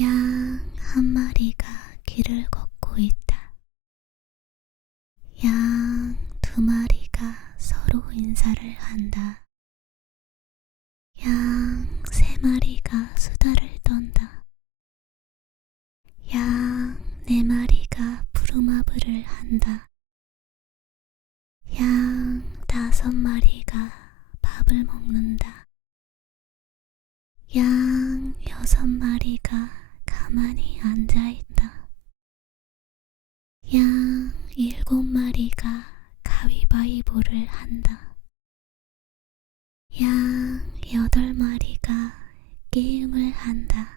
양 한 마리가 길을 걷고 있다. 양 두 마리가 서로 인사를 한다. 양 세 마리가 수다를 떤다. 양 네 마리가 부루마블을 한다. 양 다섯 마리가 밥을 먹는다. 양 여섯 마리가 가만히 앉아있다. 양 일곱 마리가 가위바위보를 한다. 양 여덟 마리가 게임을 한다.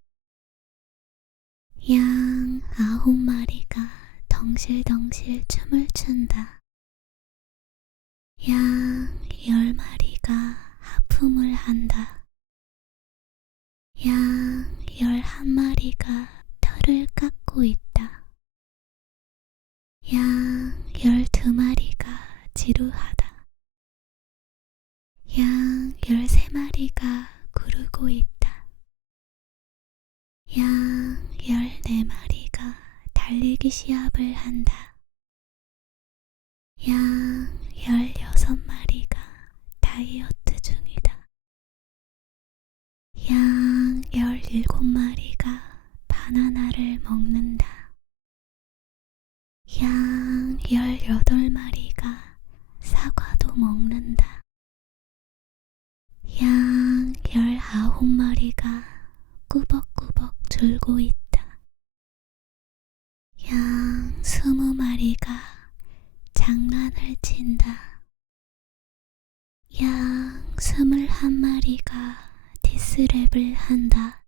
양 아홉 마리가 덩실덩실 춤을 춘다. 양 열 마리가 하품을 한다. 양 11마리가 털을 깎고 있다. 양 12마리가 지루하다. 양 13마리가 구르고 있다. 양 14마리가 달리기 시합을 한다. 양 16마리가 다이어트 중이다. 양 17마리가 바나나를 먹는다. 양 18마리가 사과도 먹는다. 양 19마리가 꾸벅꾸벅 졸고 있다. 양 20마리가 장난을 친다. 양 21마리가 디스랩을 한다.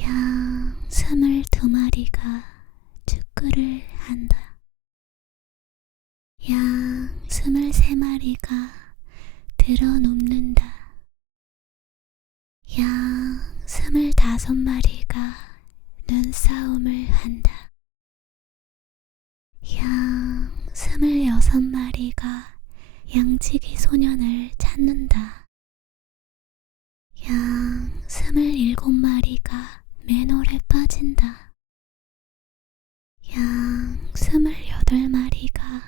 양 22마리가 축구를 한다. 양 23마리가 드러눕는다. 양 25마리가 눈싸움을 한다. 양 26마리가 양치기 소년을 찾는다. 양 27마리가 맨홀에 빠진다. 양 28마리가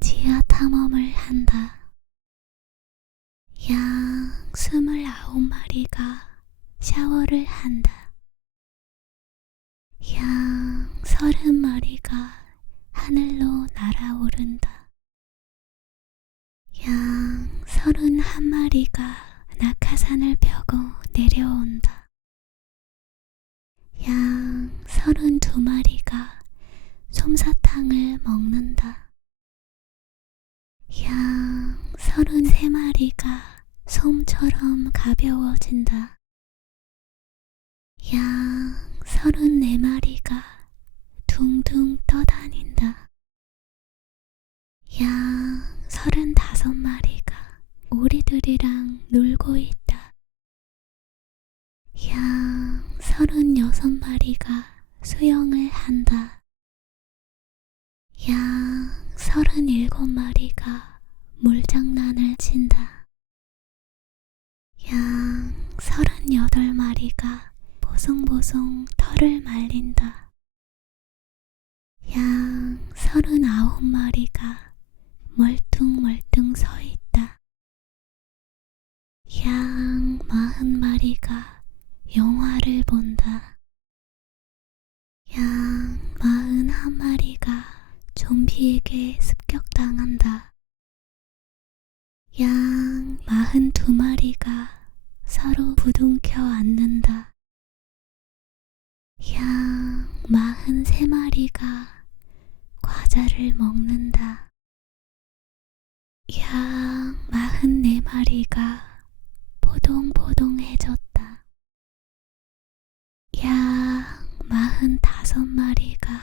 지하 탐험을 한다. 양 29마리가 샤워를 한다. 양 30마리가 하늘로 날아오른다. 양 31마리가 낙하산을 펴고 내려온다. 양 32마리가 솜사탕을 먹는다. 양 33마리가 솜처럼 가벼워진다. 양 34마리가 둥둥 떠다닌다. 양 35마리가 오리들이랑 놀고 있다. 양 36마리가 수영을 한다. 양 37마리가 물장난을 친다. 양 38마리가 보송보송 털을 말린다. 양 39마리가 멀뚱멀뚱 서 있다. 양 40마리가 영화를 본다. 양 41마리가 좀비에게 습격당한다. 양 42마리가 서로 부둥켜 안는다. 양 43마리가 과자를 먹는다. 양 44마리가 포동포동해졌다. 양 45마리가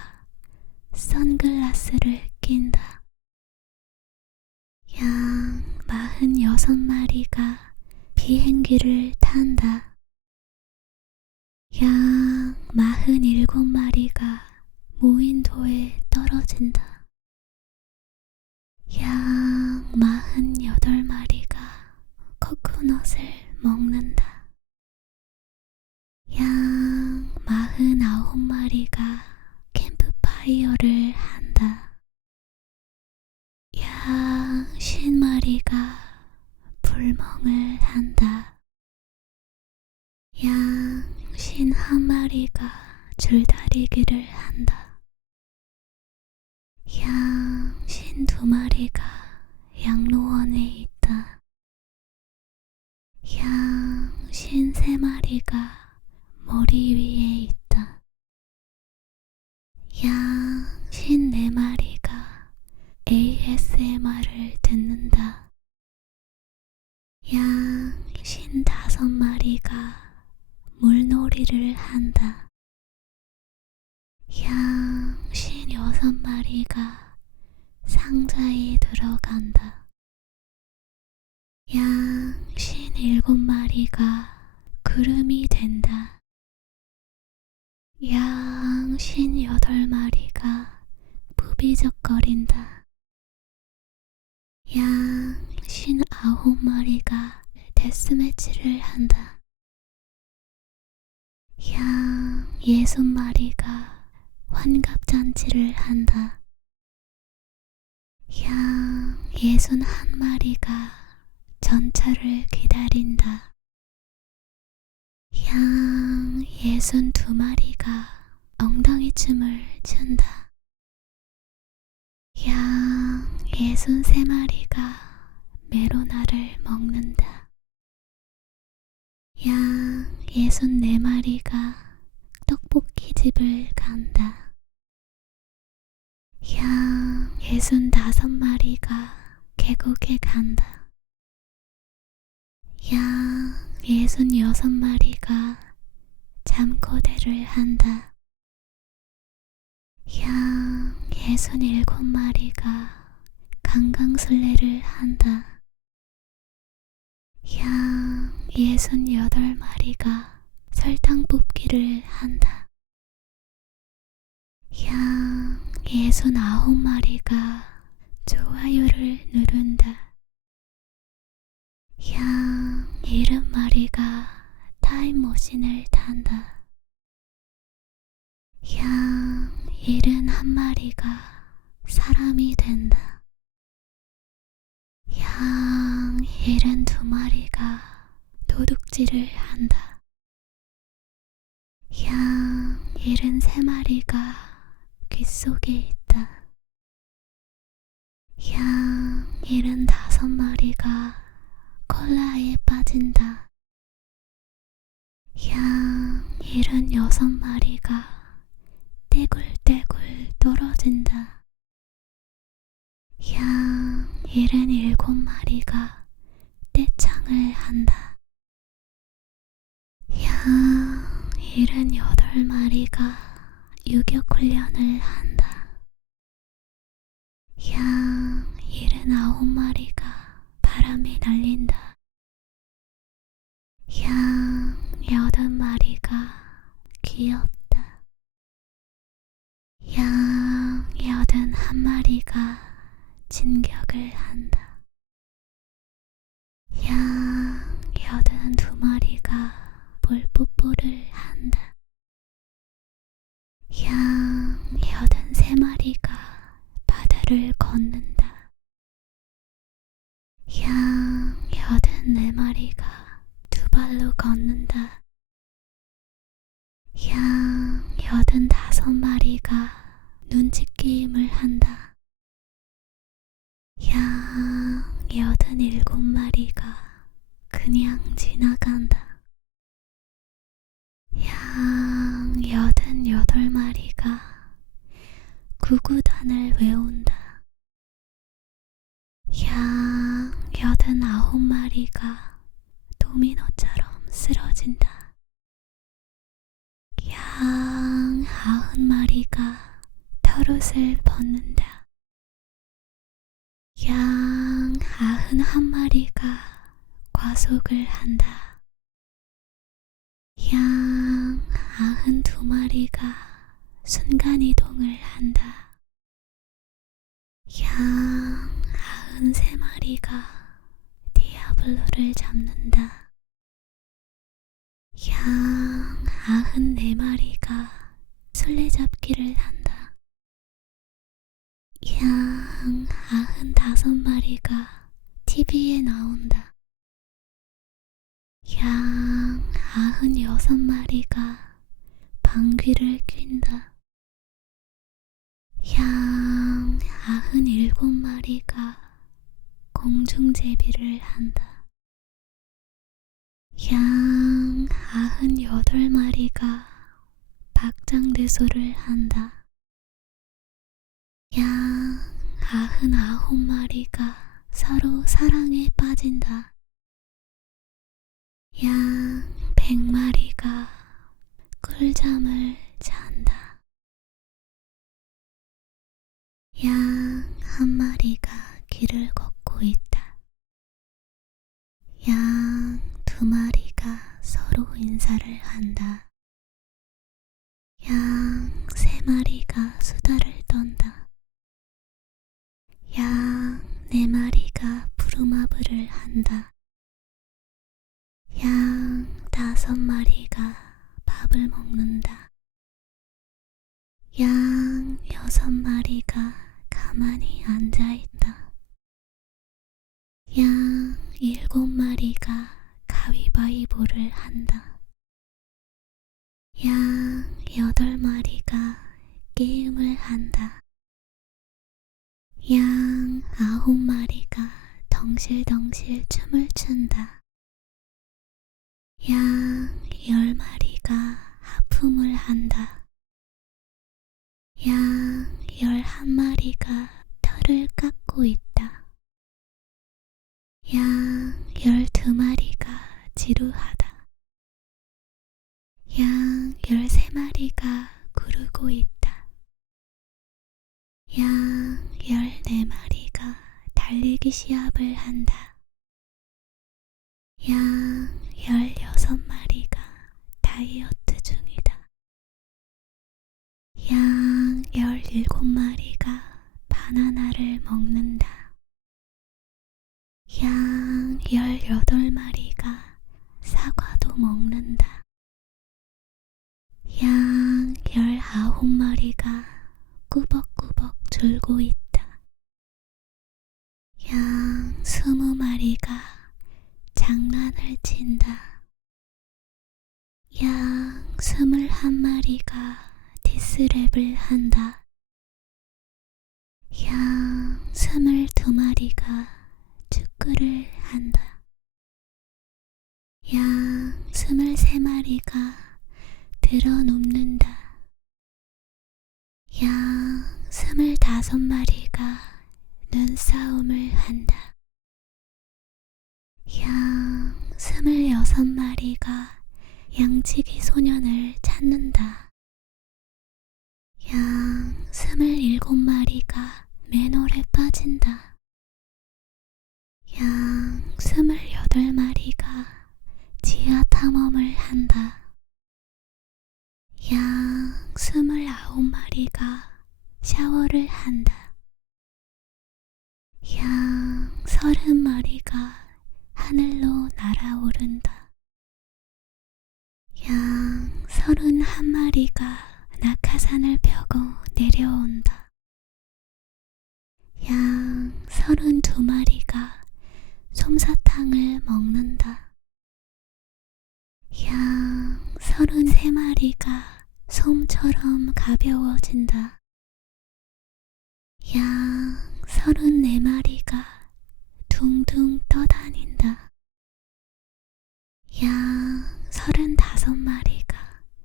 선글라스를 낀다. 양 46마리가 비행기를 탄다. 양 47마리가 무인도에 떨어진다. 양 48마리가 코코넛을 먹는다. 양 9마리가 캠프파이어를 한다. 양 50마리가 불멍을 한다. 양 51마리가 줄다리기를 한다. 양 52마리가 양로원에 있다. 양 53마리가 머리 위에 있다. 양 54마리가 ASMR을 듣는다. 양 55마리가 물놀이를 한다. 양 56마리가 상자에 들어간다. 양 57마리가 구름이 된다. 양 58마리가 부비적거린다. 양 59마리가 데스매치를 한다. 양 60마리가 환갑잔치를 한다. 양 61마리가 전차를 기다린다. 양 62마리가 엉덩이춤을 춘다. 양 63마리가 메로나를 먹는다. 양 64마리가 떡볶이집을 간다. 양 65마리가 계곡에 간다. 양 66마리가 잠꼬대를 한다. 양 67마리가 강강술래를 한다. 양 68마리가 설탕 뽑기를 한다. 양 69마리가 좋아요를 누른다. 양 70마리가 타임머신을 탄다. 양 71마리가 사람이 된다. 양 72마리가 도둑질을 한다. 양 73마리가 귓속에 있다. 양 75마리가 콜라에 빠진다. 양 76마리가 떼굴떼굴 떨어진다. 양 77마리가 떼창을 한다. 양 78마리가 유격훈련을 한다. 양 79마리가 바람에 날린다. 양 80마리가 귀엽다. 양 81마리가 진격을 한다. 양 82마리가 볼뽀뽀를 한다. 양 83마리가 바다를 걷는다. 양 84마리가 두 발로 걷는다. 양 85마리가 눈치게임을 한다. 양 87마리가 그냥 지나간다. 양 88마리가 구구단을 외운다. 양 89마리가 도미노처럼 쓰러진다. 양 90마리가 털옷을 벗는다. 양 91마리가 과속을 한다. 양 92마리가 순간이동을 한다. 양 93마리가 디아블로를 잡는다. 양 94마리가 술래잡기를 한다. 양 95마리가 TV에 나온다. 양 96마리가 방귀를 뀐다. 양 97마리가 공중제비를 한다. 양 98마리가 박장대소를 한다. 양 99마리가 서로 사랑에 빠진다. 양 100마리가 꿀잠을 잔다. 양 한 마리가 길을 걷고 있다. 양 두 마리가 서로 인사를 한다. 양 세 마리가 수다를 떤다. 양 네 마리가 부루마블을 한다. 양 5마리가 밥을 먹는다. 양 6마리가 가만히 앉아있다. 양 7마리가 가위바위보를 한다. 양 8마리가 게임을 한다. 양 9마리가 덩실덩실 춤을 춘다. 양 10마리가 하품을 한다. 양 11마리가 털을 깎고 있다. 양 12마리가 지루하다. 양 13마리가 구르고 있다. 양 14마리가 달리기 시합을 한다. 양 16마리가 다이어트 중이다. 양 17마리가 바나나를 먹는다. 양 18마리가 사과도 먹는다. 양 19마리가 꾸벅꾸벅 졸고 있다. 양 20마리가 장난을 친다. 양 21마리가 디스랩을 한다. 양 22마리가 축구를 한다. 양 23마리가 드러눕는다. 양 25마리가 눈싸움을 한다. 양 26마리가 양치기 소년을 찾는다. 양 27마리가 맨홀에 빠진다. 양 28마리가 지하 탐험을 한다. 양 29마리가 샤워를 한다. 양 30마리가 하늘로 날아오른다. 양 31마리가 낙하산을 펴고 내려온다. 양 32마리가 솜사탕을 먹는다. 양 33마리가 솜처럼 가벼워진다. 양 34마리가 둥둥 떠다닌다. 양 35마리가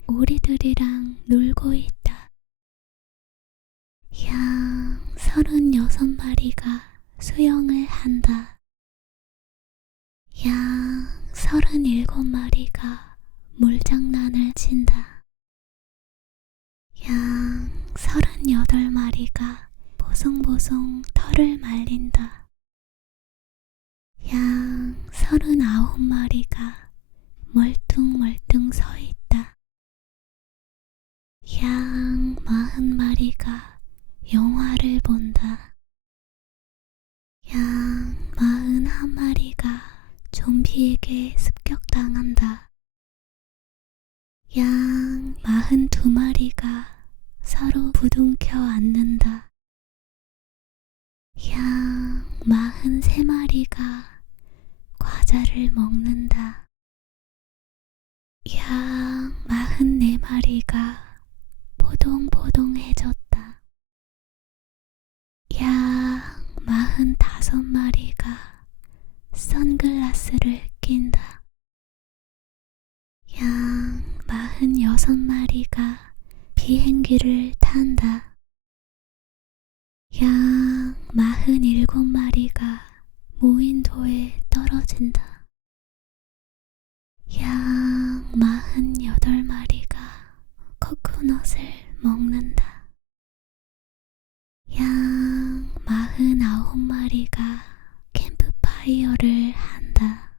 오리들이랑 놀고 있다. 양 36마리가 수영을 한다. 양 37마리가 물장난을 친다. 양 38마리가 보송보송 털을 말린다. 양 39마리가 멀뚱멀뚱 서 있다. 양 40마리가 영화를 본다. 양 41마리가 좀비에게 습격당한다. 양 42마리가 마리가 포동포동해졌다. 양 45마리가 선글라스를 낀다. 양 46마리가 비행기를 탄다. 양 47마리가 무인도에 떨어진다. 양 48마리가 코코넛을 먹는다. 양 49마리가 캠프파이어를 한다.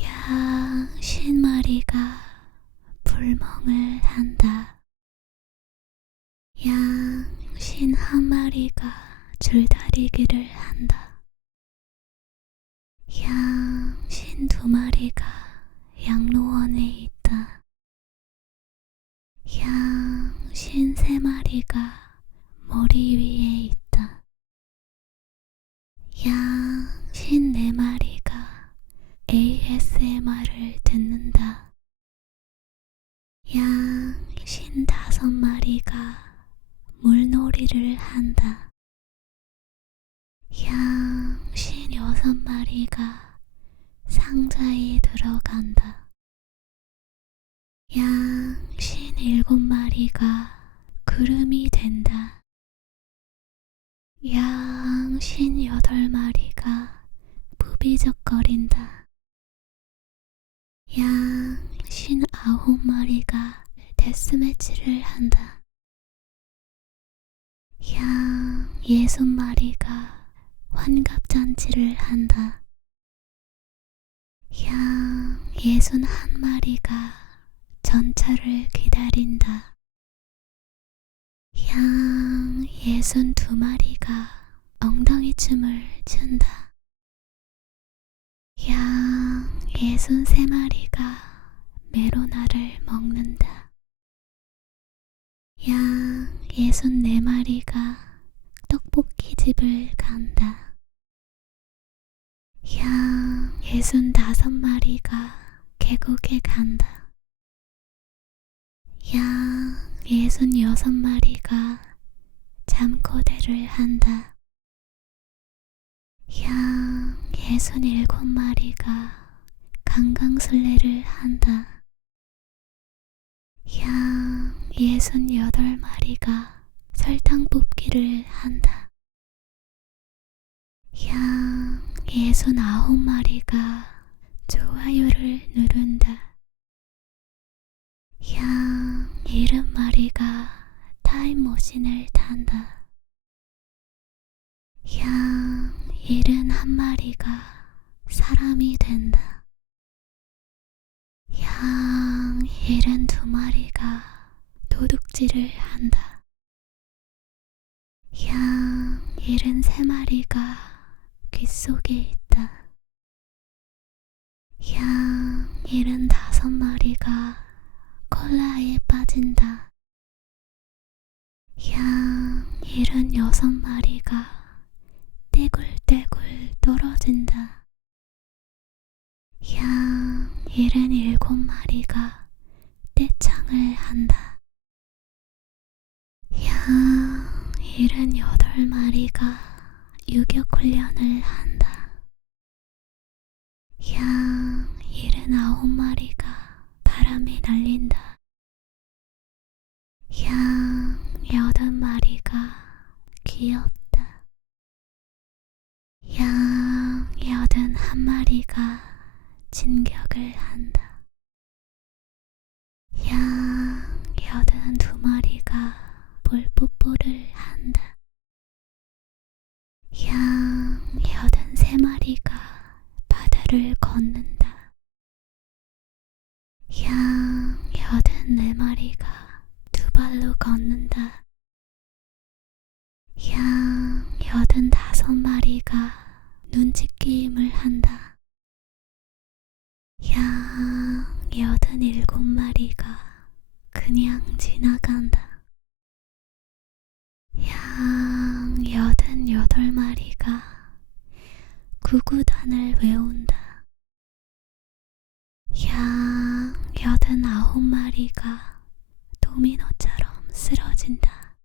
양 50마리가 불멍을 한다. 양 51마리가 줄다리기를 한다. 양 52마리가 양로원에 있다. 양 53마리가 머리 위에 있다. 양 54마리가 ASMR을 듣는다. 양 55마리가 물놀이를 한다. 양 56마리가 상자에 들어간다. 양 57마리가 구름이 된다. 양 58마리가 부비적거린다. 양 59마리가 데스매치를 한다. 양 60마리가 환갑잔치를 한다. 양 61마리가 전차를 기다린다. 양 62마리가 엉덩이춤을 춘다. 양 63마리가 메로나를 먹는다. 양 64마리가 떡볶이집을 간다. 양 65마리가 계곡에 간다. 양 66마리가 잠꼬대를 한다. 양 67마리가 강강술래를 한다. 양 68마리가 설탕 뽑기를 한다. 양 69마리가 좋아요를 누른다. 양 70마리가 타임머신을 탄다. 양 71마리가 사람이 된다. 양 72마리가 도둑질을 한다. 양 73마리가 귓속에 있다. 양 75마리가 콜라에 빠진다. 양 76마리가 떼굴떼굴 떨어진다. 양 77마리가 떼창을 한다. 양 78마리가 유격훈련을 한다. 양 79마리가 바람에 날린다. 양 80마리가 귀엽다. 양 81마리가 진격을 한다. 양 82마리가 볼뽀뽀를 한다. 양 83마리가 바다를 걷는다. 양 84마리가 두 발로 걷는다. 양 85마리가 눈치게임을 한다. 양 87마리가 그냥 지나간다. 양 88마리가 구구단을 외운다. 양 89 9마리가 도미노처럼 쓰러진다.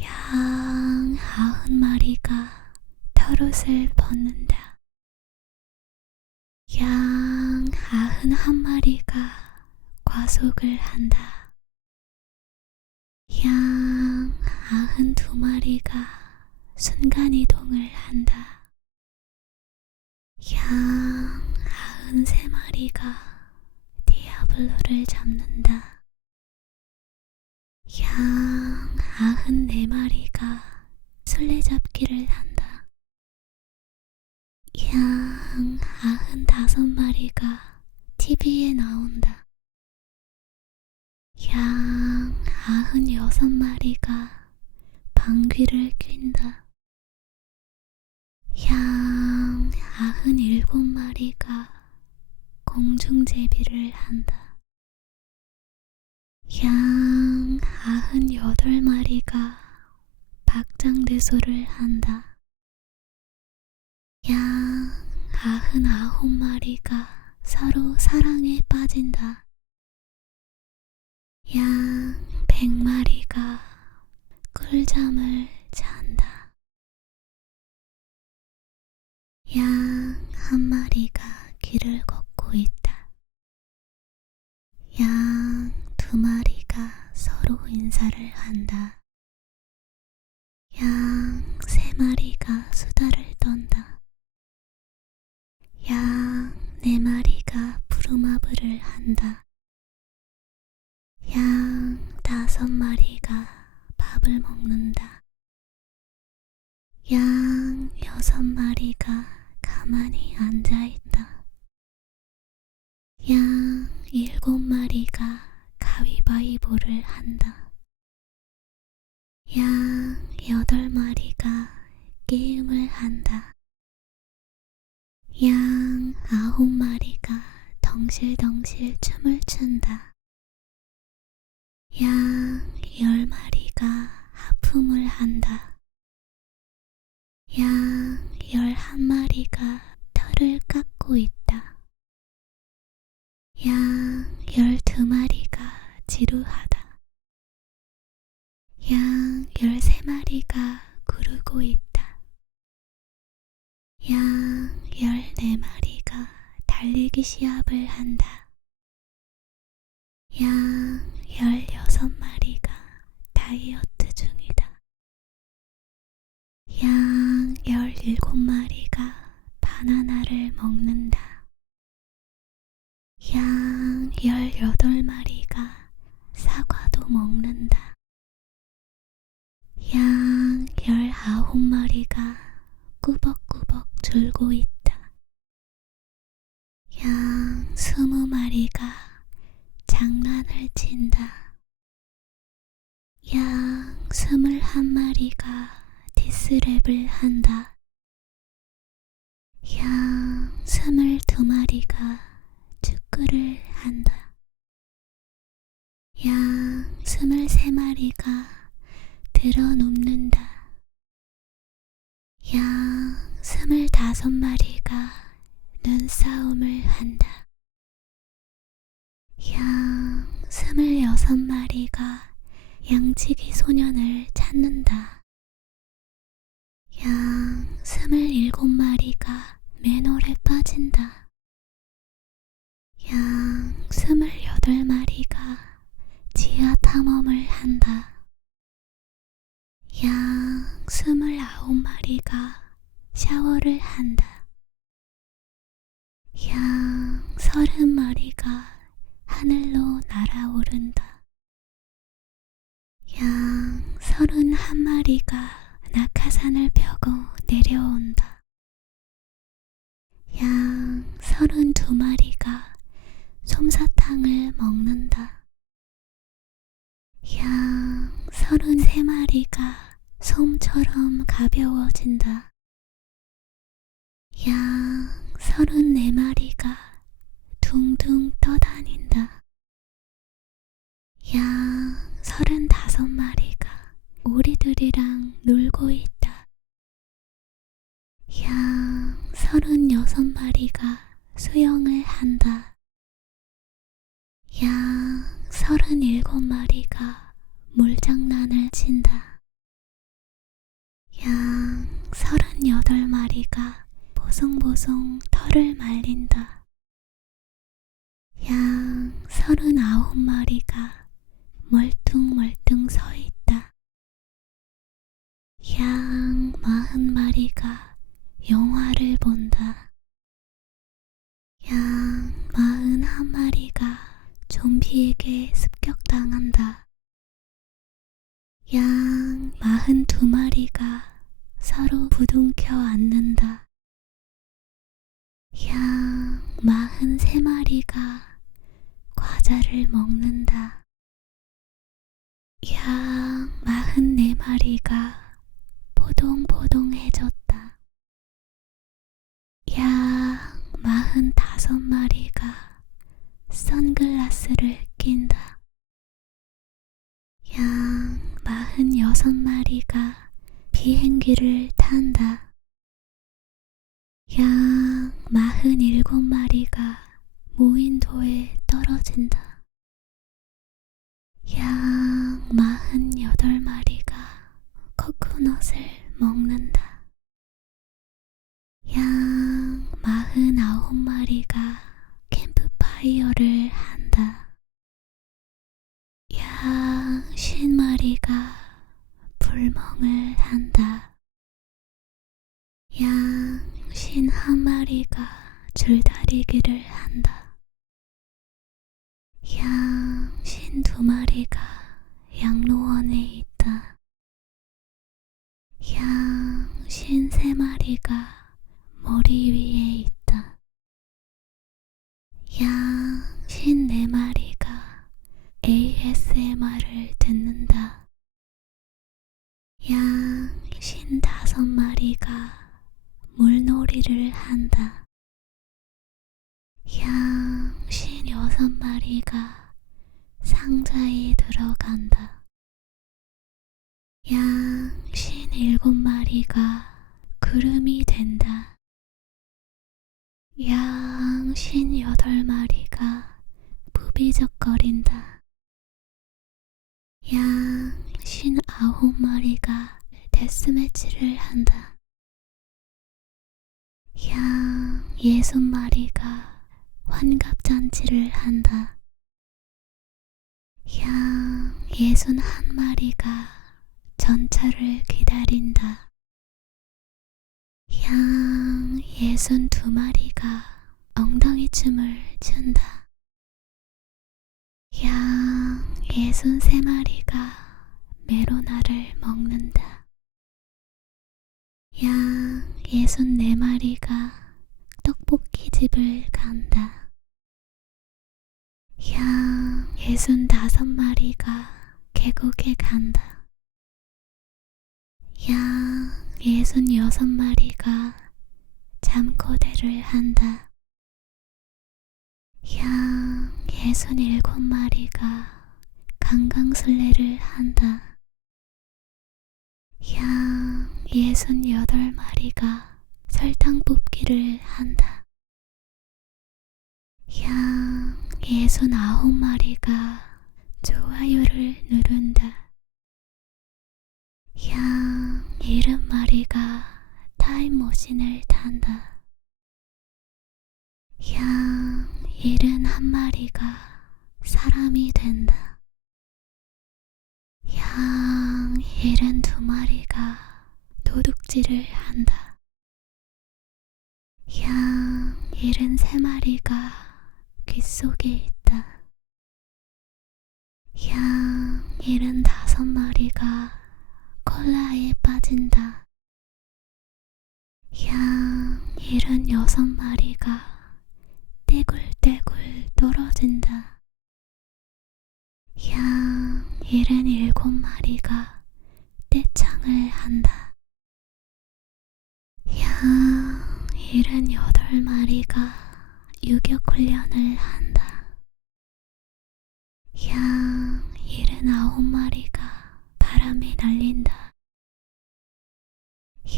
양 90마리가 털옷을 벗는다. 양 91마리가 과속을 한다. 양 92마리가 순간이동을 한다. 양 93마리가 디아블로를 잡는다. 양 94마리가 술래잡기를 한다. 양 95마리가 TV에 나온다. 양 96마리가 방귀를 뀐다. 양 97마리가 공중제비를 한다. 양 98마리가 박장대소를 한다. 양 99마리가 서로 사랑에 빠진다. 양 100마리가 꿀잠을 잔다. 양 1마리가 길을 걷고 있다. 양 2마리가 서로 인사를 한다. 양 3마리가 수다를 떤다. 양 4마리가 부루마블을 한다. 양 5마리가 밥을 먹는다. 양 6마리가 가만히 앉아있다. 양 7마리가 가위바위보를 한다. 양 8마리가 게임을 한다. 양 9마리가 덩실덩실 춤을 춘다. 양 10마리가 하품을 한다. 양 11마리가 털을 깎고 있다. 양 12마리가 지루하다. 양 13마리가 구르고 있다. 양 14마리가 달리기 시합을 한다. 양 16마리가 다이어트 중이다. 양 17마리가 바나나를 먹는다. 양 18마리가 사과도 먹는다. 양 19마리가 꾸벅꾸벅 졸고 있다. 양 20마리가 장난을 친다. 양 21마리가 디스랩을 한다. 양 22마리가 축구를 한다. 양 23마리가 드러눕는다. 양 25마리가 눈싸움을 한다. 양 26마리가 양치기 소년을 찾는다. 양 27마리가 맨홀에 빠진다. 양 28마리가 지하 탐험을 한다. 양 29마리가 샤워를 한다. 양 30마리가 하늘로 날아오른다. 양 31마리가 낙하산을 펴고 내려온다. 양 32마리가 솜사탕을 먹는다. 양 33마리가 솜처럼 가벼워진다. 양 34마리가 둥둥 떠다닌다. 양 35마리가 오리들이랑 놀고 있다. 양 36마리가 수영을 한다. 양 37마리가 물장난을 친다. 양 38마리가 보송보송 털을 말린다. 양 39마리가 멀뚱멀뚱 서 있다. 양 40마리가 영화를 본다. 양 41마리가 좀비에게 습격당한다. 양 42마리가 서로 부둥켜 안는다. 양 43마리가 과자를 먹는다. 양 44마리가 포동포동해졌다. 양 45마리가 선글라스를 낀다. 양 46마리가 비행기를 탄다. 양 47마리가 무인도에 떨어진다. 양 48마리가 코코넛을 먹는다. 양 49마리가 캠프파이어를 한다. 양 50마리가 불멍을 한다. 양 51마리가 줄다리기를 한다. 양 52마리가 양로원에 있다. 양 53마리가 머리 위에 있다. 양 54마리가 ASMR을 듣는다. 양 55마리가 물놀이를 한다. 양 56마리가 상자에 들어간다. 양 57마리가 구름이 된다. 양 58마리가 부비적거린다. 양 59마리가 데스매치를 한다. 양 60마리가 환갑잔치를 한다. 양 61마리가 전차를 기다린다. 양 62마리가 엉덩이춤을 춘다. 양 63마리가 메로나를 먹는다. 양 64마리가 떡볶이집을 간다. 양 65마리가 계곡에 간다. 양 66마리가 잠꼬대를 한다. 양 67마리가 강강술래를 한다. 양 68마리가 설탕 뽑기를 한다. 양 69마리가 좋아요를 누른다. 양 70마리가 타임머신을 탄다. 양 71마리가 사람이 된다. 양 72마리가 도둑질을 한다. 양 73마리가 귓속에 있다. 양 75마리가 콜라에 빠진다. 양 76마리가 떼굴떼굴 떨어진다. 양 77마리가 떼창을 한다. 양 78마리가 유격훈련을 한다. 양 79마리가 바람에 날린다.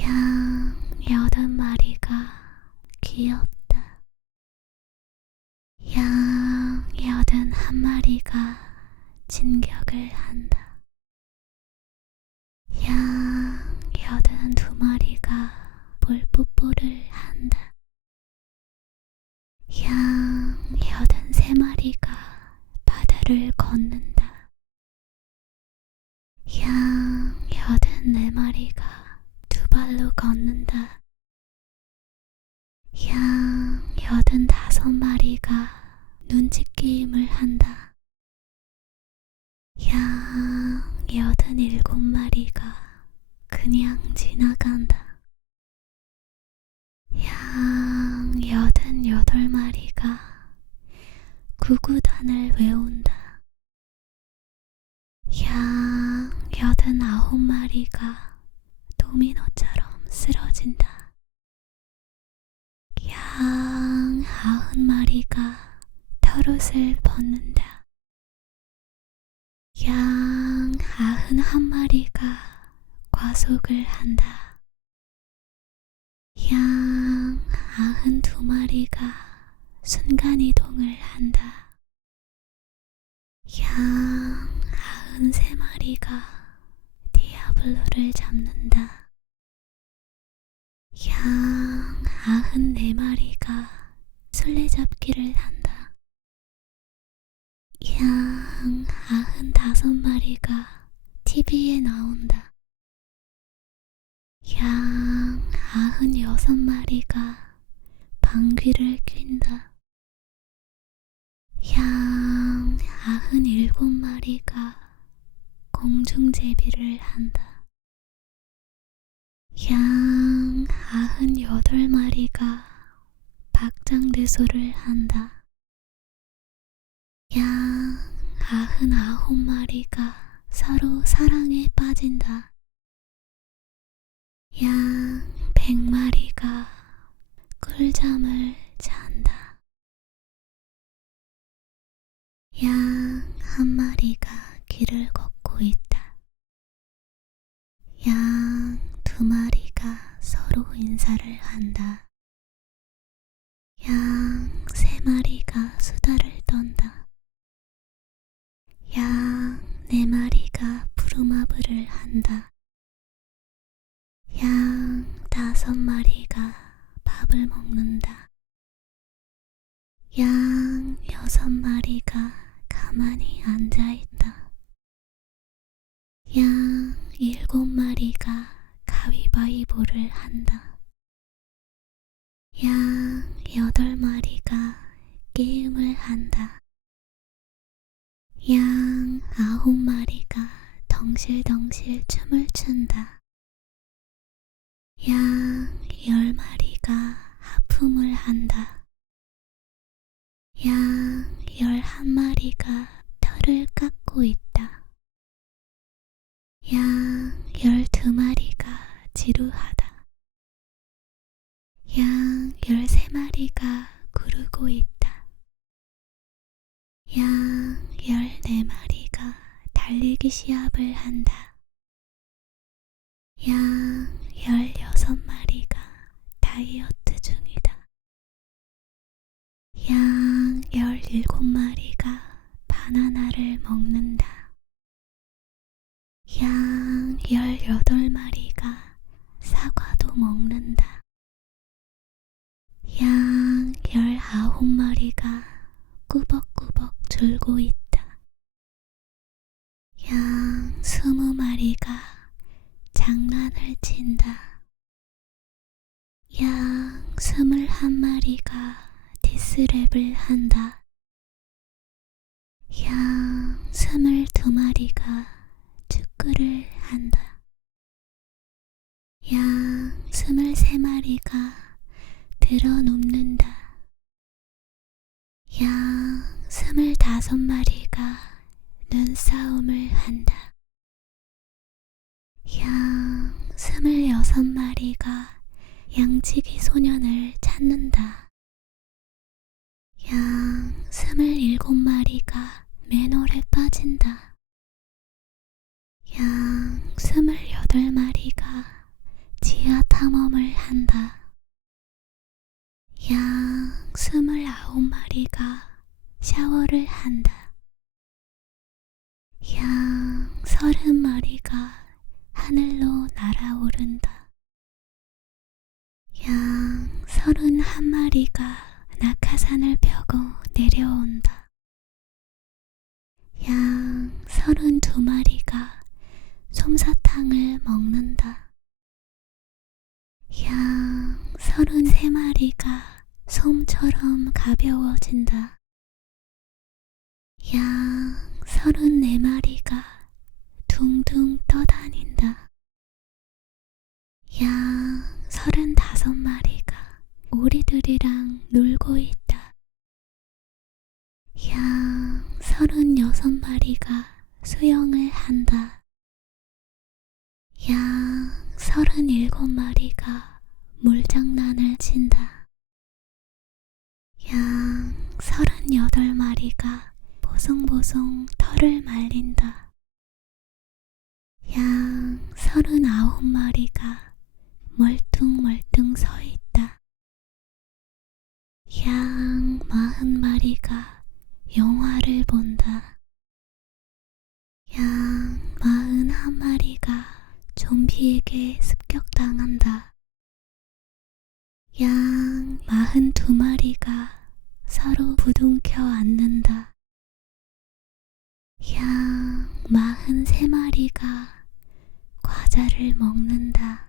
양 80마리가 귀엽다. 양 81 한 마리가 진격을 한다. 양 82마리가 볼뽀뽀를 한다. 양 83마리가 바다를 걷는다. 양 84마리가 두 발로 걷는다. 양 85마리가 눈치게임을 한다. 양 87마리가 그냥 지나간다. 양 88마리가 구구단을 외운다. 양 89마리가 도미노처럼 쓰러진다. 양 90마리가 털옷을 벗는다. 양 91마리가 과속을 한다. 양 92마리가 순간이동을 한다. 양 93마리가 디아블로를 잡는다. 양 94마리가 술래잡기를 한다. 양 95마리가 TV에 나온다. 양 96마리가 방귀를 뀐다. 양 97마리가 공중제비를 한다. 양 98마리가 박장대소를 한다. 양 99마리가 서로 사랑에 빠진다. 양 100마리가 꿀잠을 잔다. 양 한 마리가 길을 걷고 있다. 양 두 마리가 서로 인사를 한다. 양 세 마리가 수다를 떤다. 양 네 마리가 부루마블을 한다. 양 5마리가 밥을 먹는다. 양 6마리가 가만히 앉아있다. 양 7마리가 가위바위보를 한다. 양 8마리가 게임을 한다. 양 9마리가 덩실덩실 춤을 춘다. 양 10마리가 하품을 한다. 양 11마리가 털을 깎고 있다. 양 12마리가 지루하다. 양 13마리가 구르고 있다. 양 14마리가 달리기 시합을 한다. 양 16마리가 다이어트 중이다. 양 17마리가 바나나를 먹는다. 양 18마리가 사과도 먹는다. 양 19마리가 꾸벅꾸벅 졸고 있다. 양 20마리가 장난을 친다. 양 21마리가 디스랩을 한다. 양 22마리가 축구를 한다. 양 23마리가 드러눕는다. 양 25마리가 눈싸움을 한다. 양 26마리가 양치기 소년을 찾는다. 양 27마리가 맨홀에 빠진다. 양 28마리가 지하 탐험을 한다. 양 29마리가 샤워를 한다. 30마리가 하늘로 날아오른다. 양 31마리가 낙하산을 펴고 내려온다. 양 32마리가 솜사탕을 먹는다. 양 33마리가 솜처럼 가벼워진다. 양 34마리가 둥둥 떠다닌다. 양 35마리가 오리들이랑 놀고 있다. 양 36마리가 수영을 한다. 양 37마리가 물장난을 친다. 양 38마리가 보송보송 털을 말린다. 양 39마리가 멀뚱멀뚱 서 있다. 양 40마리가 영화를 본다. 양 41마리가 좀비에게 습격당한다. 양 42마리가 서로 부둥켜 안는다. 양 43마리가 과자를 먹는다.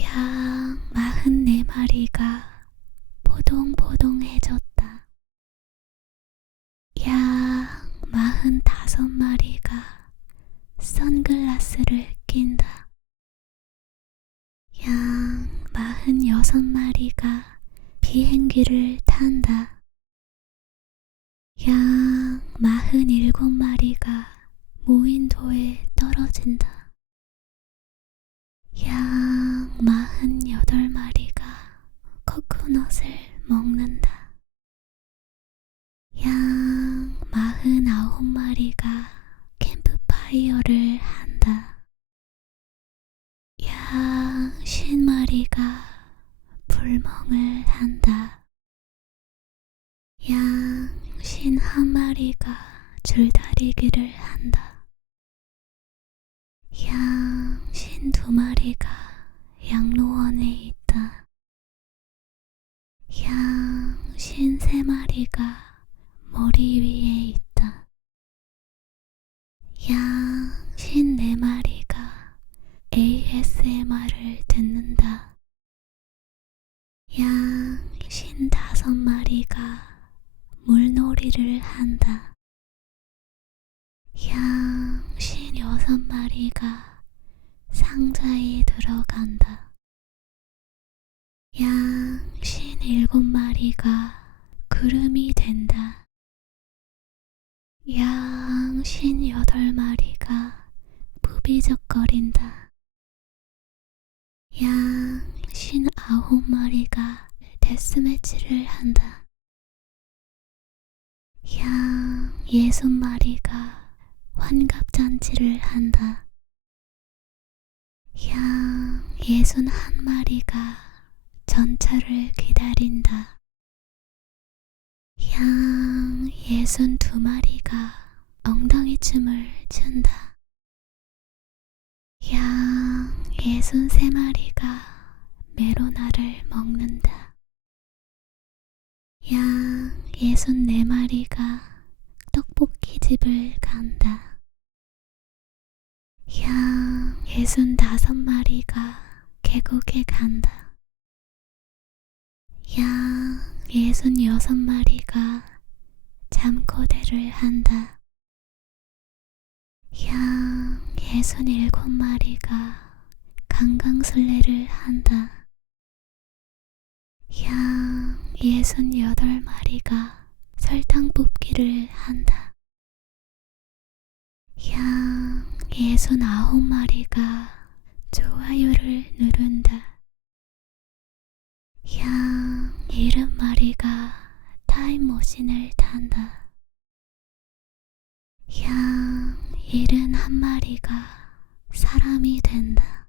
양 44마리가 포동포동해졌다. 양 45마리가 선글라스를 낀다. 양 46마리가 비행기를 탄다. 양 47마리가 무인도에 떨어진다. 양 48마리가 코코넛을 먹는다. 양 49마리가 캠프파이어를 한다. 양 50마리가 불멍을 한다. 양 51마리가 줄다리기를 한다. 양 52마리가 양로원에 있다. 양 53마리가 머리 위에 있다. 양 54마리가 ASMR을 듣는다. 양 55마리가 물놀이를 한다. 양 56마리가 상자에 들어간다. 양 57마리가 구름이 된다. 양 58마리가 부비적거린다. 양 59마리가 데스매치를 한다. 양 60마리가 환갑잔치를 한다. 양 61마리가 전차를 기다린다. 양 62마리가 엉덩이춤을 춘다. 양 63마리가 메로나를 먹는다. 양 64마리가 떡볶이집을 간다. 양 65마리가 계곡에 간다. 양 66마리가 잠꼬대를 한다. 양 67마리가 강강술래를 한다. 양 68마리가 설탕 뽑기를 한다. 양 69마리가 좋아요를 누른다. 양 70마리가 타임머신을 탄다. 양 71마리가 사람이 된다.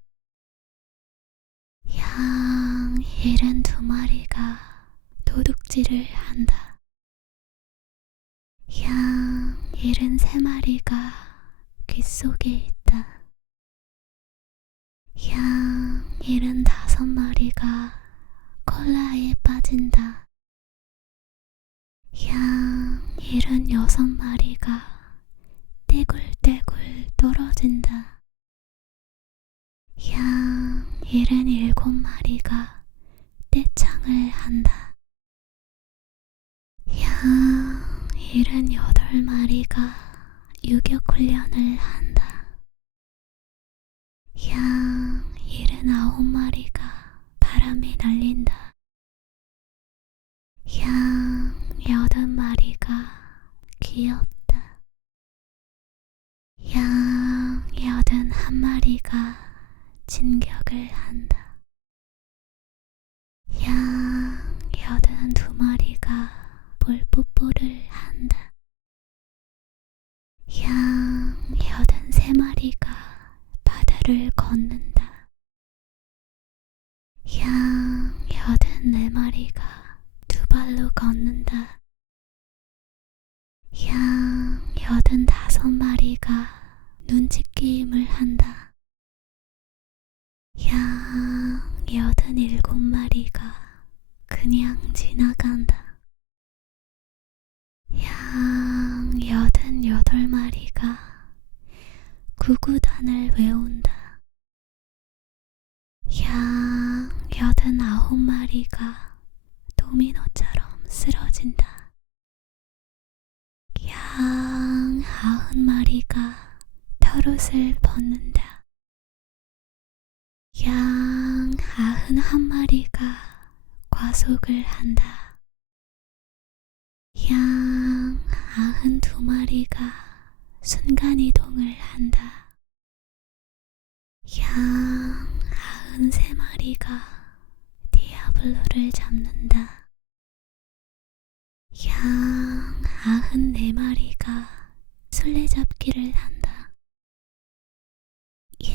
양 72마리가 도둑질을 한다. 양 73마리가 귓속에 있다. 양 75마리가 콜라에 빠진다. 양 76마리가 떼굴떼굴 떨어진다. 양 77마리가 떼창을 한다. 양 78마리가 유격훈련을 한다. 양 79마리가 바람에 날린다. 양 80마리가 귀엽다. 양 81마리가 진격을 한다. 양 82마리가 볼뽀뽀를 한다. 양 83마리가 바다를 걷는다. 양 84마리가 두 발로 걷는다. 양 85마리가 눈치게임을 한다. 양 87마리가 그냥 지나간다. 양 88마리가 구구단을 외운다. 양 89마리가 도미노처럼 쓰러진다. 양 90마리가 털옷을 벗는다. 양 91마리가 과속을 한다. 양 92마리가 순간이동을 한다. 양 93마리가 디아블로를 잡는다. 양 94마리가 술래잡기를 한다.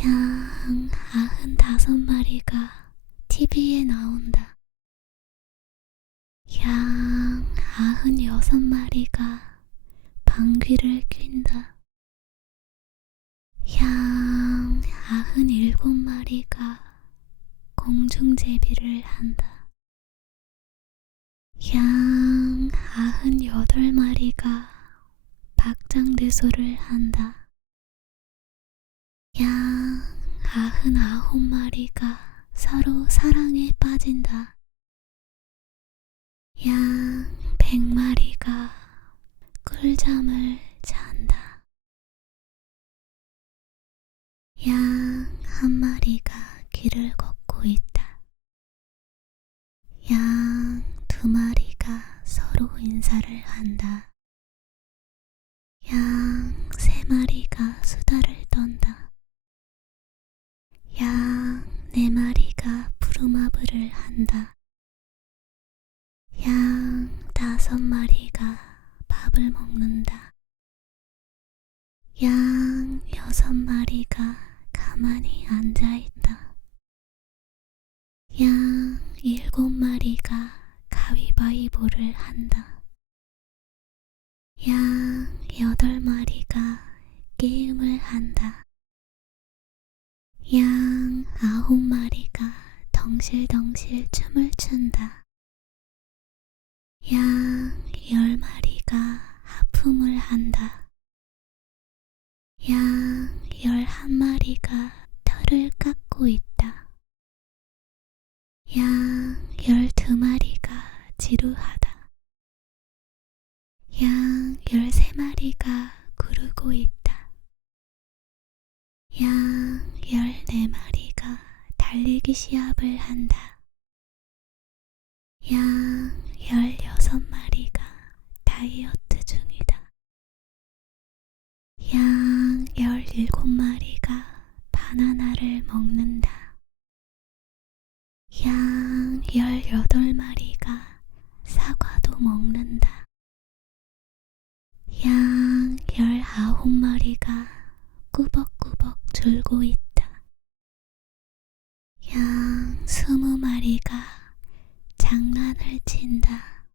양 95마리가 TV에 나온다. 양 96마리가 방귀를 뀐다. 양 97마리가 공중제비를 한다. 양 98마리가 박장대소를 한다. 양 99마리가 서로 사랑에 빠진다. 양 100마리가 꿀잠을 잔다. 양 1마리가 길을 걷고 있다. 양 2마리가 서로 인사를 한다. 양 3마리가 수다를 떤다. 양 4마리가 부루마블을 한다. 양 5마리가 밥을 먹는다. 양 6마리가 가만히 앉아있다. 양 7마리가 가위바위보를 한다. 양 8마리가 게임을 한다. 양 9마리가 덩실덩실 춤을 춘다. 양 10마리가 하품을 한다. 양 11마리가 털을 깎고 있다. 양 12마리가 지루하다. 양 13마리가 구르고 있다. 양 14마리가 달리기 시합을 한다. 양 16마리가 다이어트 중이다. 양 17마리가 바나나를 먹는다. 양 18마리가 사과도 먹는다. 양 19마리가 꾸벅꾸벅 졸고 있다. 양 20마리가 장난을 친다.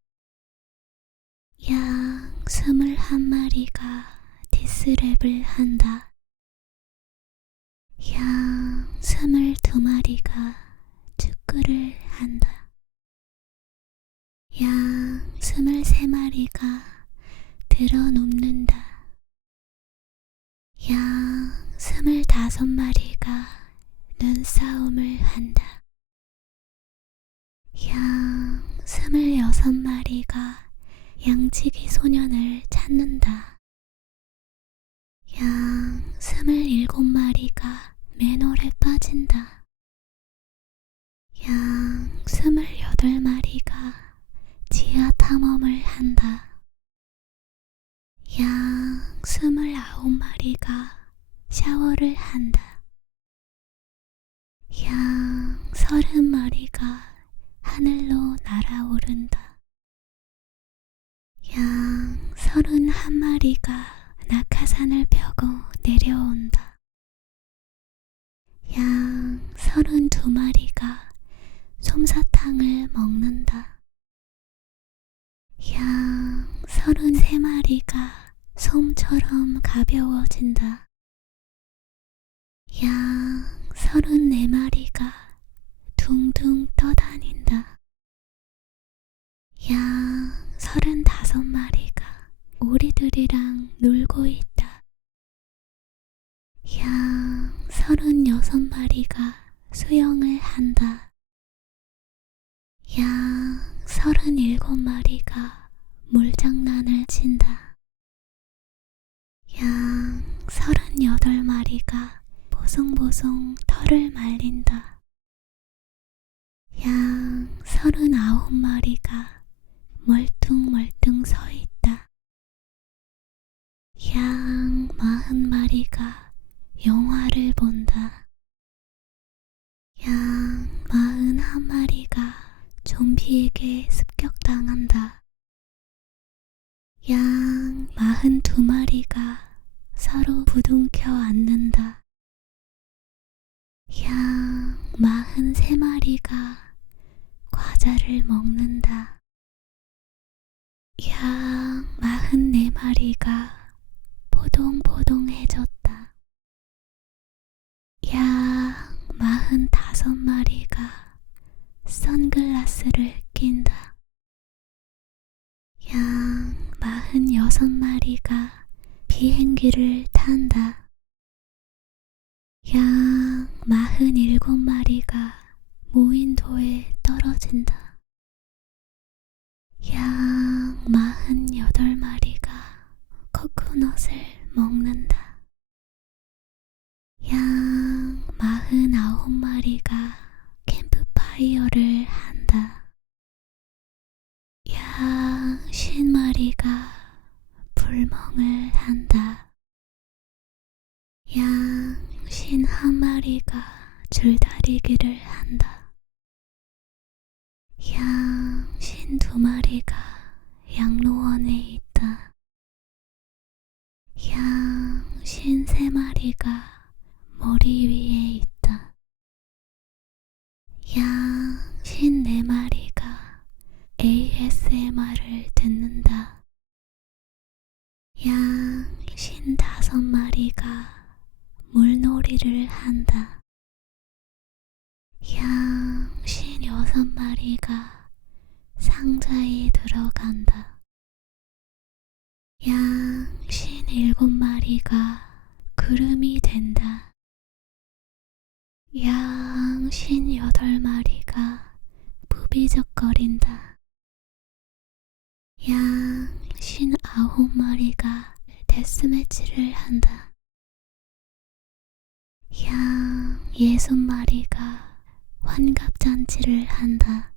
양 21마리가 디스랩을 한다. 양 22마리가 축구를 한다. 양 23마리가 드러눕는다. 양 25마리가 눈싸움을 한다. 양 26마리가 양치기 소년을 찾는다. 양 27마리가 맨홀에 빠진다. 양 28마리가 지하 탐험을 한다. 양 29마리가 샤워를 한다. 양 30마리가 하늘로 날아오른다. 양 31마리가 낙하산을 펴고 내려온다. 양 32마리가 솜사탕을 먹는다. 양 33마리가 솜처럼 가벼워진다. 양 34마리가 둥둥 떠다닌다. 양 35마리가 오리들이랑 놀고 있다. 양 36마리가 수영을 한다. 양 37마리가 물장난을 친다. 양 38마리가 보송보송 털을 말린다. 양 39마리가 멀뚱멀뚱 서 있다. 양 40마리가 영화를 본다. 양 41마리가 좀비에게 습격당한다. 양 42마리가 서로 부둥켜 안는다. 양 43마리가 과자를 먹는다. 양 44마리가 포동포동해졌다. 양 45마리가 선글라스를 낀다. 양 46마리가 비행기를 탄다. 양 47마리가 무인도에 떨어진다. 양 48마리가 코코넛을 먹는다. 양 49마리가 캠프파이어를 한다. 양 50마리가 불멍을 한다. 양 51마리가 줄다리기를 한다. 양 52마리가 양로원에 있다. 양 53마리가 머리 위에 있다. 양 54마리가 ASMR을 듣는다. 양 55마리가 물놀이를 한다. 양 56마리가 상자에 들어간다. 양 57마리가 구름이 된다. 양 58마리가 부비적거린다. 양 59마리가 데스매치를 한다. 양 60마리가 환갑잔치를 한다.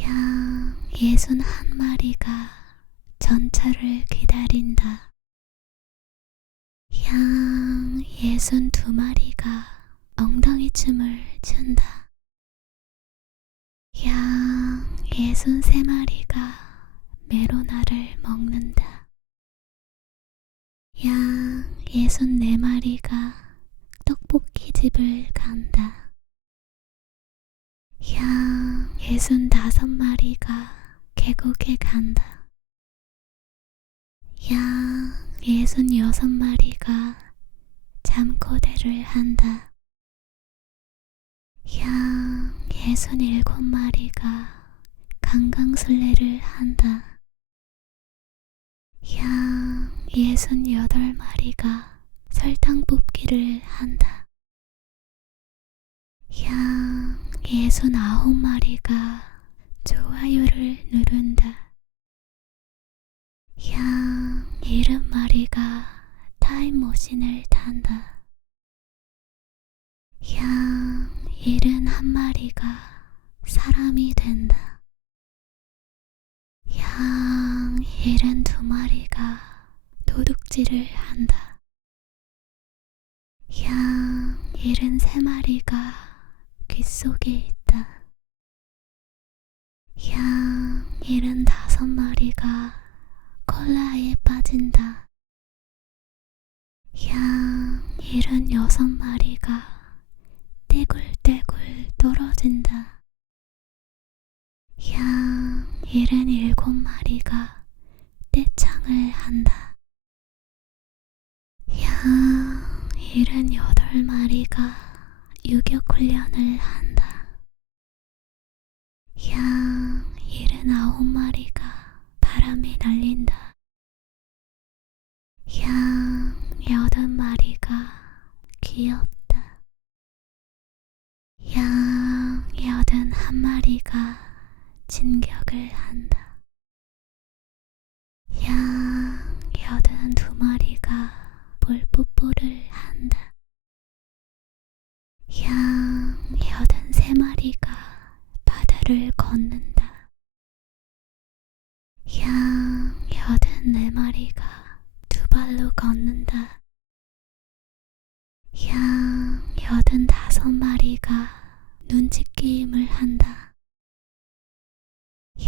양 61마리가 전차를 기다린다. 양 62마리가 엉덩이 춤을 춘다. 양 63마리가 메로나를 먹는다. 양 64마리가 떡볶이집을 간다. 양 65마리가 계곡에 간다. 양 66마리가 잠꼬대를 한다. 양 67마리가 강강술래를 한다. 양 68마리가 설탕 뽑기를 한다. 양 69마리가 좋아요를 누른다. 양 70마리가 타임머신을 탄다. 양 71마리가 사람이 된다. 양 72마리가 도둑질을 한다. 양 73마리가 귓속에 있다. 양 75마리가 콜라에 빠진다. 양 76마리가 떼굴떼굴 떨어진다. 양 77마리가 떼창을 한다. 양 78마리가 유격훈련을 한다. 양 79마리가 바람에 날린다. 양 80마리가 귀엽다. 양 81마리가 진격을 한다. 양 82마리가 볼뽀뽀를 한다. 양 83마리가 바다를 걷는다. 양 84마리가 두 발로 걷는다. 양 85마리가 눈치 게임을 한다.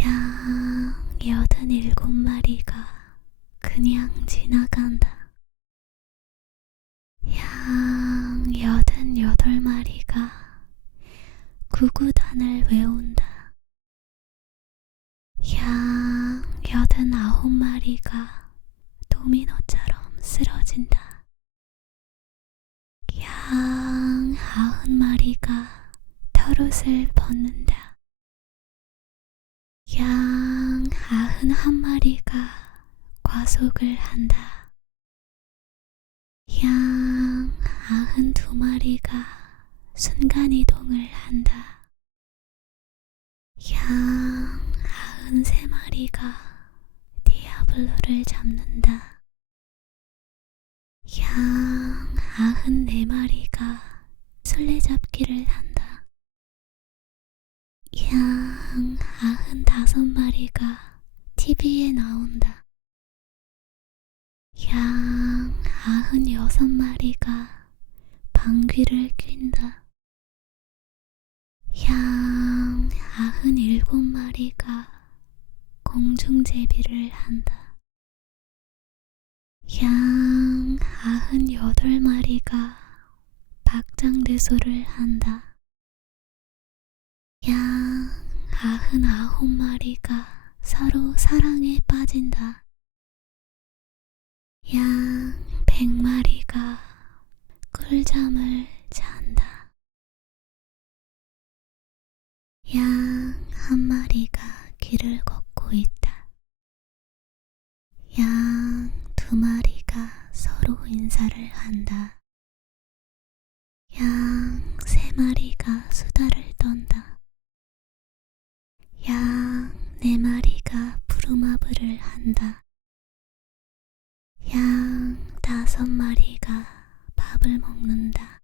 양 87마리가 그냥 지나간다. 양 88마리가 구구단을 외운다. 양 89마리가 도미노처럼 쓰러진다. 양 90마리가 털옷을 벗는다. 양 91마리가 과속을 한다. 양 92마리가 순간이동을 한다. 양 93마리가 디아블로를 잡는다. 양 94마리가 술래잡기를 한다. 양 95마리가 TV에 나온다. 양 96마리가 방귀를 뀐다. 양 97마리가 공중제비를 한다. 양 98마리가 박장대소를 한다. 양 99마리가 서로 사랑에 빠진다. 양 100마리가 꿀잠을 잔다. 양 한 마리가 길을 걷고 있다. 양 두 마리가 서로 인사를 한다. 양 세 마리가 수다를 떤다. 양 네 마리가 부루마블을 한다. 양 5마리가 밥을 먹는다.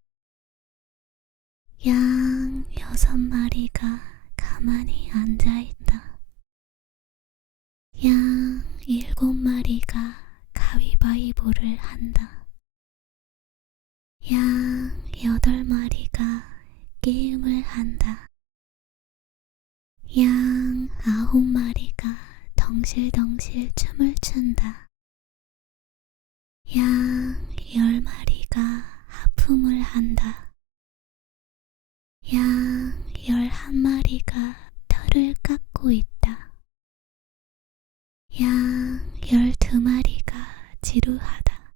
양 6마리가 가만히 앉아있다. 양 7마리가 가위바위보를 한다. 양 8마리가 게임을 한다. 양 9마리가 덩실덩실 춤을 춘다. 양 10마리가 하품을 한다. 양 11마리가 털을 깎고 있다. 양 12마리가 지루하다.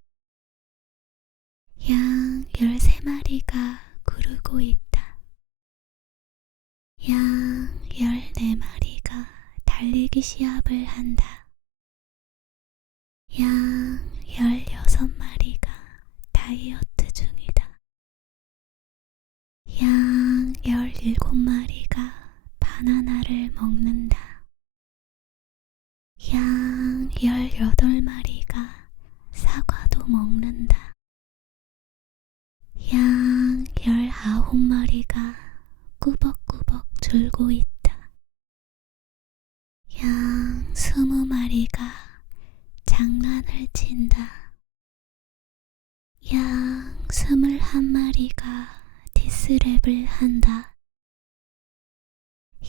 양 달리기 시합을 한다. 양 16마리가 다이어트 중이다. 양 17마리가 바나나를 먹는다. 양 18마리가 사과도 먹는다. 양 19마리가 꾸벅꾸벅 졸고 있다. 양 20마리가 장난을 친다. 양 21마리가 디스랩을 한다.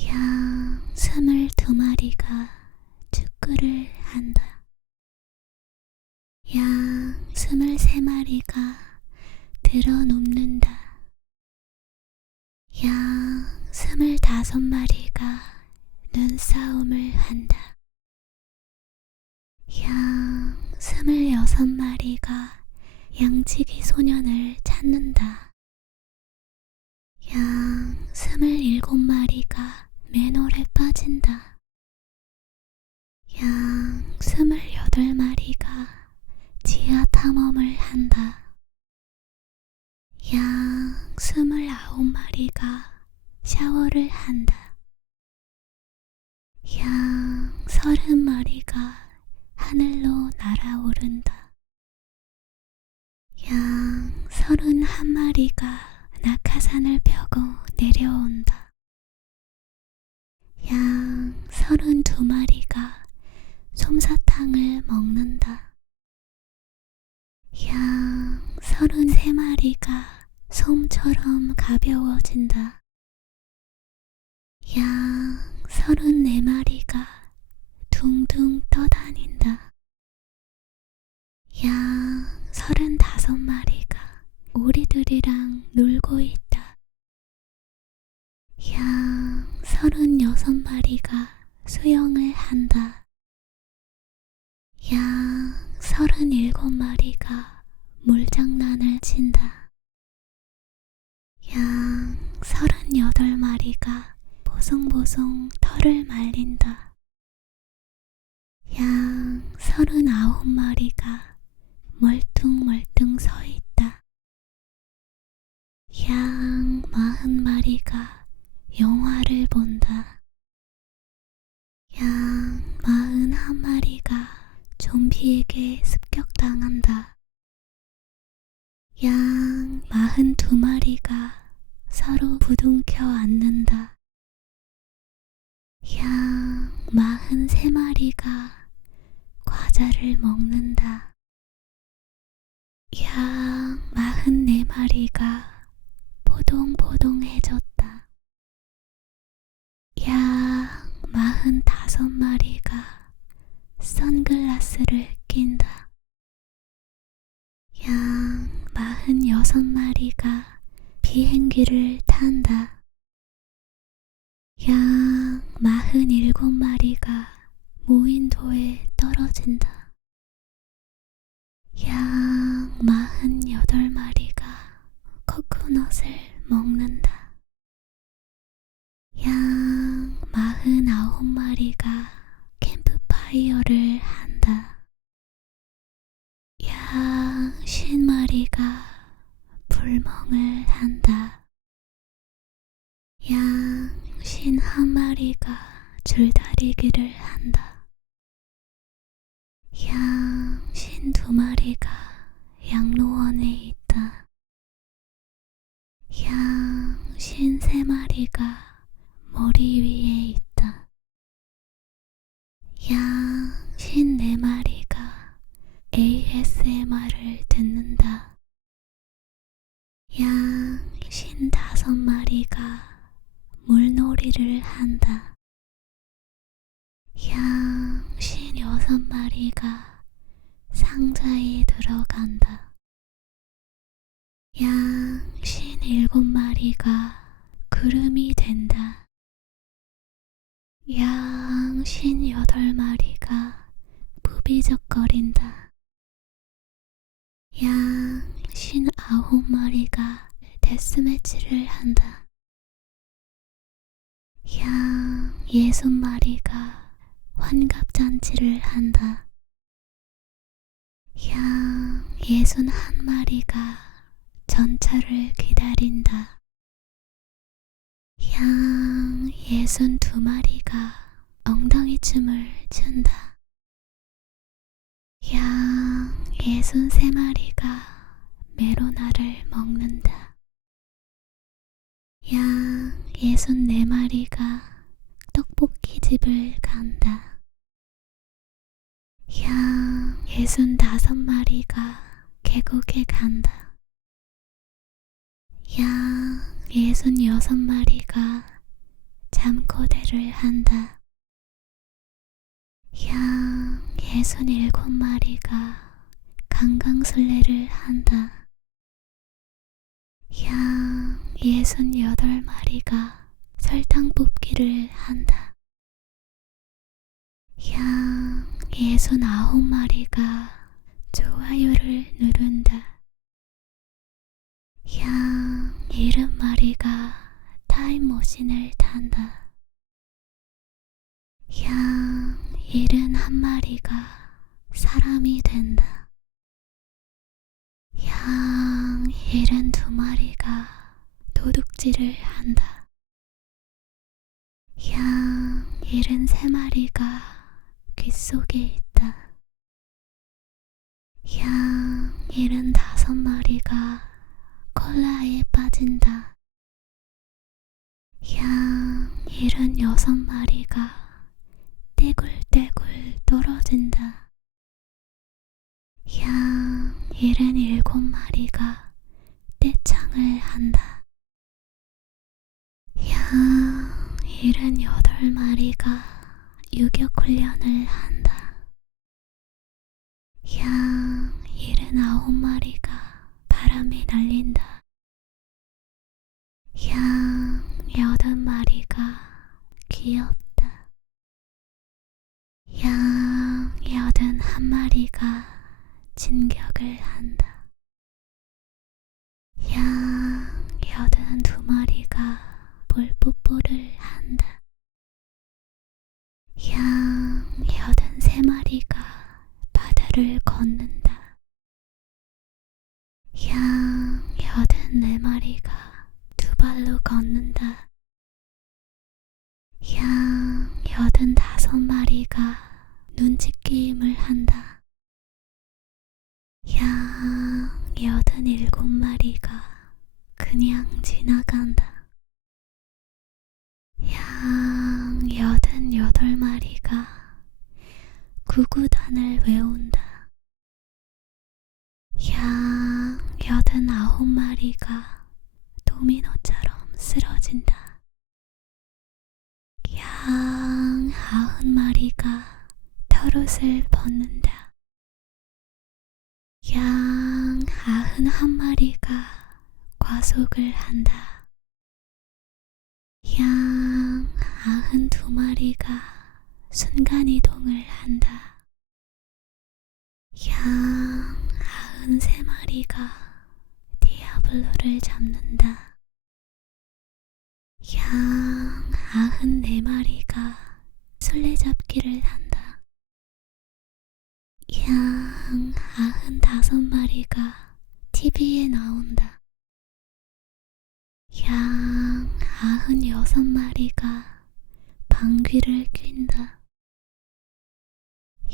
양 22마리가 축구를 한다. 양 23마리가 드러눕는다. 양 25마리가 눈싸움을 한다. 양 26마리가 양치기 소년을 찾는다. 양 27마리가 맨홀에 빠진다. 양 28마리가 지하 탐험을 한다. 양 29마리가 샤워를 한다. 양 30마리가 하늘로 날아오른다. 양 31마리가 낙하산을 펴고 내려온다. 양 32마리가 솜사탕을 먹는다. 양 33마리가 솜처럼 가벼워진다. 양 34마리가 둥둥 떠다닌다. 양 35마리가 오리들이랑 놀고 있다. 양 36마리가 수영을 한다. 양 37마리가 물장난을 친다. 양 38마리가 보송보송 털을 말린다. 양 39마리가 멀뚱멀뚱 서 있다. 양 40마리가 영화를 본다. 양 41마리가 좀비에게 습격당한다. 양 42마리가 서로 부둥켜 안는다. 양 43마리가 과자를 먹는다. 양 44마리가 포동포동해졌다. 양 45마리가 선글라스를 낀다. 양 46마리가 비행기를 탄다. 양 47마리가 무인도에 떨어진다. 양 48마리가 코코넛을 먹는다. 양 49마리가 캠프파이어를 한다. 양 50마리가 불멍을 한다. 양 51마리가 줄다리기를 한다. 양 52마리가 양로원에 있다. 양 53마리가 머리 위에 있다. 양 54마리가 ASMR을 듣는다. 양 55마리가 물놀이를 한다. 양 56마리가 상자에 들어간다. 양 57마리가 구름이 된다. 양 58마리가 부비적거린다. 양 59마리가 데스매치를 한다. 양 60마리가 환갑잔치를 한다. 양 61마리가 전차를 기다린다. 양 62마리가 엉덩이춤을 춘다. 양 63마리가 메로나를 먹는다. 양 64마리가 떡볶이집을 간다. 양 65마리가 계곡에 간다. 양 66마리가 잠꼬대를 한다. 양 67마리가 강강술래를 한다. 양 68마리가 설탕 뽑기를 한다. 양 69마리가 좋아요를 누른다. 양 70마리가 타임머신을 탄다. 양 71마리가 사람이 된다. 양 72마리가 도둑질을 한다. 양 73마리가 귓속에 있다. 양 75마리가 콜라에 빠진다. 양 76마리가 떼굴떼굴 떨어진다. 양 77마리가 떼창을 한다. 양 78마리가 유격훈련을 한다. 양 79마리가 바람에 날린다. 양 80마리가 귀엽다. 양 81마리가 진격을 한다. 양 82마리가 볼뽀뽀를 한다. 양 83마리가 바다를 걷는다. 양 84마리가 두 발로 걷는다. 양 85마리가 눈치게임을 한다. 양 87마리가 그냥 지나간다. 양 88마리가 구구단을 외운다. 양 89마리가 도미노처럼 쓰러진다. 양 90마리가 털옷을 벗는다. 양 91마리가 과속을 한다. 양 92마리가 순간이동을 한다. 양 93마리가 디아블로를 잡는다. 양 94마리가 술래잡기를 한다. 양 95마리가 TV에 나온다. 양 96마리가 방귀를 뀐다.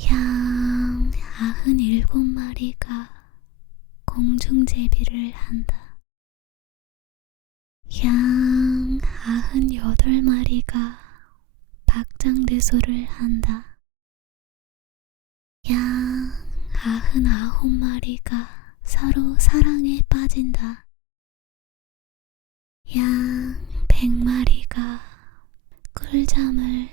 양 97마리가 공중제비를 한다. 양 98마리가 박장대소를 한다. 양 99마리가 서로 사랑에 빠진다. 양 100마리가 꿀잠을